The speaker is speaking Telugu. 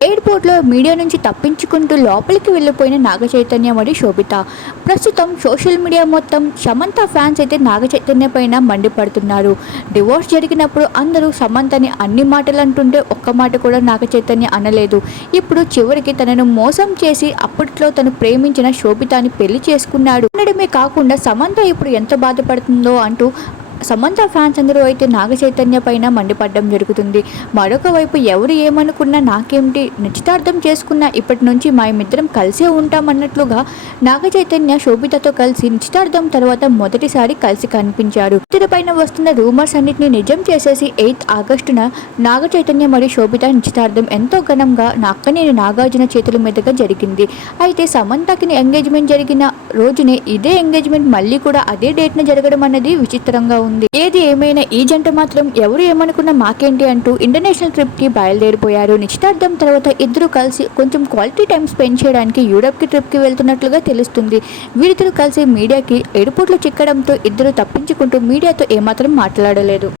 ఎయిర్‌పోర్ట్‌లో మీడియా నుంచి తప్పించుకుంటూ లోపలికి వెళ్ళిపోయిన నాగచైతన్య మరియు శోభిత. ప్రస్తుతం సోషల్ మీడియా మొత్తం సమంత ఫ్యాన్స్ అయితే నాగచైతన్య పైన మండిపడుతున్నారు. డివోర్స్ జరిగినప్పుడు అందరూ సమంతని అన్ని మాటలు అంటుంటే ఒక్క మాట కూడా నాగచైతన్య అనలేదు. ఇప్పుడు చివరికి తనను మోసం చేసి అప్పట్లో తను ప్రేమించిన శోభితని పెళ్లి చేసుకున్నాడు అనడమే కాకుండా సమంత ఇప్పుడు ఎంత బాధపడుతుందో అంటూ సమంత ఫ్యాన్స్ అందరూ అయితే నాగచైతన్య పైన మండిపడడం జరుగుతుంది. మరొక వైపు ఎవరు ఏమనుకున్నా నాకేమిటి, నిశ్చితార్థం చేసుకున్న ఇప్పటి నుంచి మేమిద్దరం కలిసే ఉంటామన్నట్లుగా నాగచైతన్య శోభితతో కలిసి నిశ్చితార్థం తర్వాత మొదటిసారి కలిసి కనిపించారు. పైన వస్తున్న రూమర్స్ అన్నింటినీ నిజం చేసేసి 8 ఆగస్టున నాగచైతన్య మరియు శోభిత నిశ్చితార్థం ఎంతో ఘనంగా అక్కనేని నాగార్జున చేతుల మీదుగా జరిగింది. అయితే సమంతకి ఎంగేజ్మెంట్ జరిగిన రోజునే ఇదే ఎంగేజ్మెంట్ మళ్ళీ కూడా అదే డేట్న జరగడం అనేది విచిత్రంగా ఉంది. ఏది ఏమైనా ఈ జంట మాత్రం ఎవరు ఏమనుకున్నా మాకేంటి అంటూ ఇంటర్నేషనల్ ట్రిప్ కి బయలుదేరిపోయారు. నిశ్చితార్థం తర్వాత ఇద్దరు కలిసి కొంచెం క్వాలిటీ టైం స్పెండ్ చేయడానికి యూరప్ కి ట్రిప్ కి వెళ్తున్నట్లుగా తెలుస్తుంది. వీరిద్దరూ కలిసి మీడియాకి ఎయిర్పోర్ట్లో చిక్కడంతో ఇద్దరు తప్పించుకుంటూ మీడియాతో ఏమాత్రం మాట్లాడలేదు.